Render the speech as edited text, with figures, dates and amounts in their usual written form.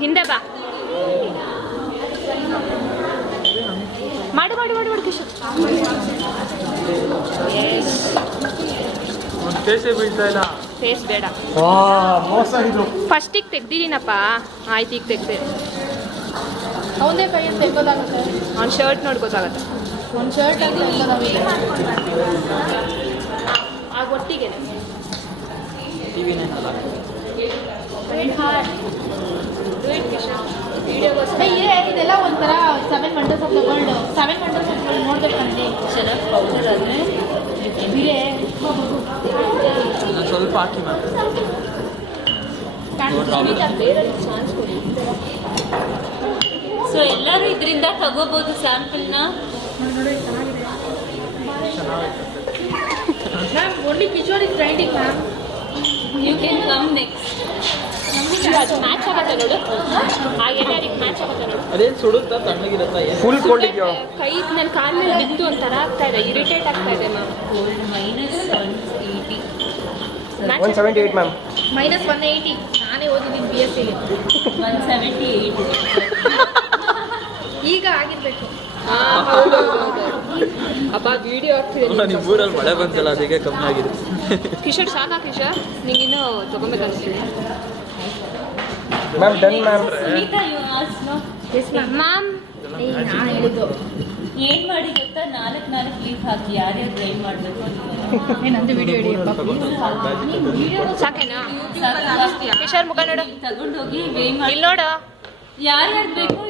ಹಿಂದೆ ಬಾ. ಮಾಡು ಮಾಡು ಮಾಡು ಮಾಡು ಕಿಶೋರ್. ಬೀಳ್ತಾ ಇಲ್ಲ. ಫೇಸ್ ಬೇಡ. ಫಸ್ಟಿಗೆ ತೆಗ್ದಿದ್ದೀನಪ್ಪ. ಆಯ್ತು ಈಗ ತೆಗ್ದೆ. ಅವನೇ ಕೈಯಲ್ಲಿ ತೆಗೋದಾಗುತ್ತೆ. ಅವ್ನ ಶರ್ಟ್ ನೋಡಿ ಗೊತ್ತಾಗುತ್ತೆ. ಒಂದು ಶರ್ಟ್ ಅಂತ ಆಗ ಒಟ್ಟಿಗೆ ಇದೆಲ್ಲ ಒಂಥರ 7 wonders of the world. 7 wonders of the world ನೋಡ್ಬೇಕಂತೆ. ಚೆನ್ನಾಗಿ ಪೌಡರ್ ಆದರೆ ಬಿರೆ ಸ್ವಲ್ಪ ಹಾಕಿ ಮ್ಯಾಮ್. ಸೊ ಎಲ್ಲರೂ ಇದರಿಂದ ತಗೋಬಹುದು ಸ್ಯಾಂಪಲ್ನ. Ma'am only Kishore is trending ma'am. You can come next. ಅದು ಮ್ಯಾಚ್ ಆಗುತ್ತೆ ನೋಡು. ಆ ಎಲ್ಲರಿಗೆ ಮ್ಯಾಚ್ ಆಗುತ್ತೆ ನೋಡು. ಅದೇನು ಸುಡುತ್ತಾ ತಣ್ಣಗಿರುತ್ತಾ? ಫುಲ್ ಕೋಲ್ಡ್ ಇದೆಯೋ? ಕೈ ನನ್ನ ಕಾಲ ಮೇಲೆ ಬಿದ್ದು ಒಂಥರ ಆಗ್ತಾ ಇದೆ, ಇರಿಟೇಟ್ ಆಗ್ತಾ ಇದೆ ಮ್ಯಾಮ್. -180. 178 ಮ್ಯಾಮ್. -180. ನಾನೇ ಓದಿದ್ದೀನಿ BSc. 178. ಈಗ ಆಗಿರ್ಬೇಕು. ಅಪ್ಪ ವಿಡಿಯೋ ಆಗ್ತಿದೆ. ನಿಮ್ಮ ಊರಲ್ಲಿ ಮಳೆ ಬಂತಲ್ಲ ಅದಕ್ಕೆ ಕಮ್ಮಿ ಆಗಿದೆ. ಕಿಶೋರ್ ಸಾಕಾ ಕಿಶೋರ್? ನಿಂಗಿನ್ನೂ ತೊಗೊಬೇಕನ್ನಿಸ್ತೀನಿ ma'am. Done ma'am. Sunita you as no. Ma'am. ನಾನು ಹೇಳಿದ್ದು ಏನು ಮಾಡಿ ಗೊತ್ತಾ, 4 ಲೀಫ್ ಹಾಕಿ ಯಾರ್ಯಾರು ಡ್ರೈ ಮಾಡಬೇಕು ನಂದು ವಿಡಿಯೋ ಹಿಡಿಯಪ್ಪ. ಸಾಕೇನಾ? ಕಿಶೋರ್ ಮುಖ ನೋಡು. ತಗೊಂಡೋಗಿ ವೇ ಮಾಡಿ ಇಲ್ಲಿ ನೋಡು. ಯಾರ್ಯಾರು ಬೇಕು